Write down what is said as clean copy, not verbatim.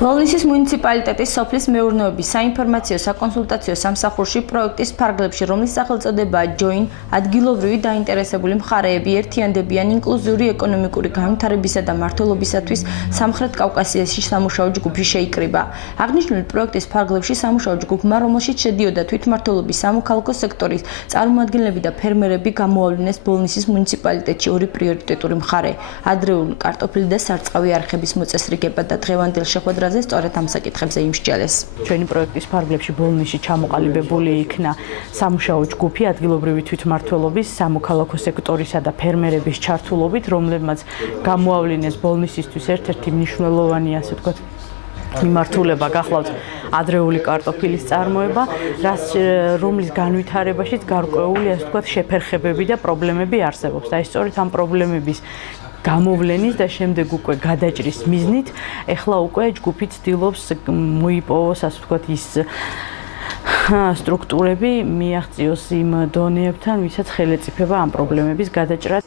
ბოლნისის მუნიციპალიტეტის სოფლის მეურნეობის საინფორმაციო საკონსულტაციო სამსახურში პროექტის ფარგლებში, რომლის სახელწოდებაა Join, ადგილობრივი დაინტერესებული მხარეები ერთიანდებიან ინკლუზიური ეკონომიკური განვითარებისა და მმართველობისათვის სამხრეთ კავკასიაში სამუშაო ჯგუფი შეიკრიბა. აღნიშნული პროექტის ფარგლებში სამუშაო ჯგუფმა, რომელშიც შედიოდა თვითმმართველობის სამოქალაქო სექტორის წარმომადგენლები და ფერმერები, გამოავლინეს ბოლნისის მუნიციპალიტეტში ორი პრიორიტეტული მხარე: ადრეული კარტოფილი და სარწყავი არხების მოწესრიგება და დღევანდელ შეხვედრაზე სწორედ ამ საკითხებზე იმსჯელეს. ჩვენი პროექტის ფარგლებში ბოლნისში ჩამოყალიბებული იქნა სამუშაო ჯგუფი ადგილობრივი თვითმმართველობის, სამოქალაქო სექტორისა და ფერმერების ჩართულობით, რომლებმაც გამოავლინეს ბოლნისისთვის ერთ-ერთი მნიშვნელოვანი, ასე ვთქვათ, მიმართულება გახლავთ ადრეული კარტოფილის წარმოება, რომლის განვითარებაშიც გარკვეული, ასე ვთქვათ, შეფერხებები და პრობლემები არსებობს. და სწორედ ამ პრობლემების გამოვლენის და შემდეგ უკვე გადაჭრის მიზნით, ეხლა უკვე ჯგუფი ცდილობს მოიპოვოს, ასე ვთქვათ, ის სტრუქტურები მიაღწიოს იმ დონეებთან, ვისაც ხელეწიფება ამ პრობლემების გადაჭრას.